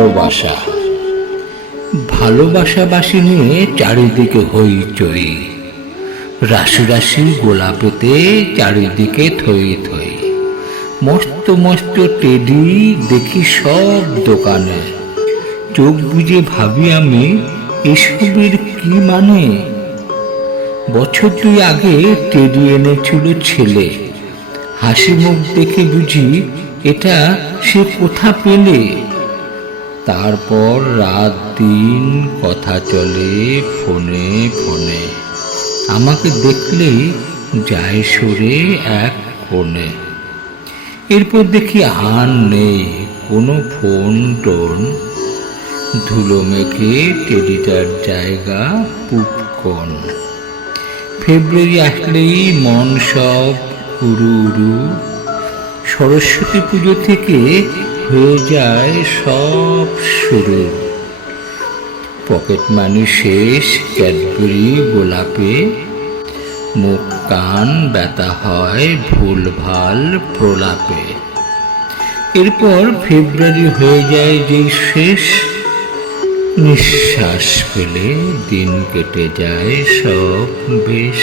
ভালোবাসা। ভালোবাসাবাসী নিয়ে চারিদিকে হইচই। রাশি রাশি গোলাপেতে চারিদিকে থই থই। মস্ত মস্ত টেডি দেখি সব দোকানে। চোখ বুঝে ভাবি আমি, এসবের কি মানে? বছর দুই আগে টেডি এনেছিল ছেলে। হাসি মুখ দেখে বুঝি এটা সে কোথা পেলে? তারপর রাত দিন কথা চলে, ফোনে ফোনে। আমাকে দেখলেই যায় সরে এক ফোনে এরপর দেখি আর নেই, কোনো ফোন টোন। ধুলো মেখে টেডিটার জায়গা পুপকন ফেব্রুয়ারি আসলেই মন সব উড়ু উড়ু সরস্বতী পুজো থেকে হয়ে যায় সব শুরু। পকেট মানি শেষ, ক্যাডবেরি, গোলাপে, মুখ কান ব্যথা হয় ভুলভাল প্রলাপে। এরপর ফেব্রুয়ারি হয়ে যায় যেই শেষ, নিঃশ্বাস ফেলে দিন কেটে যায় সব বেশ।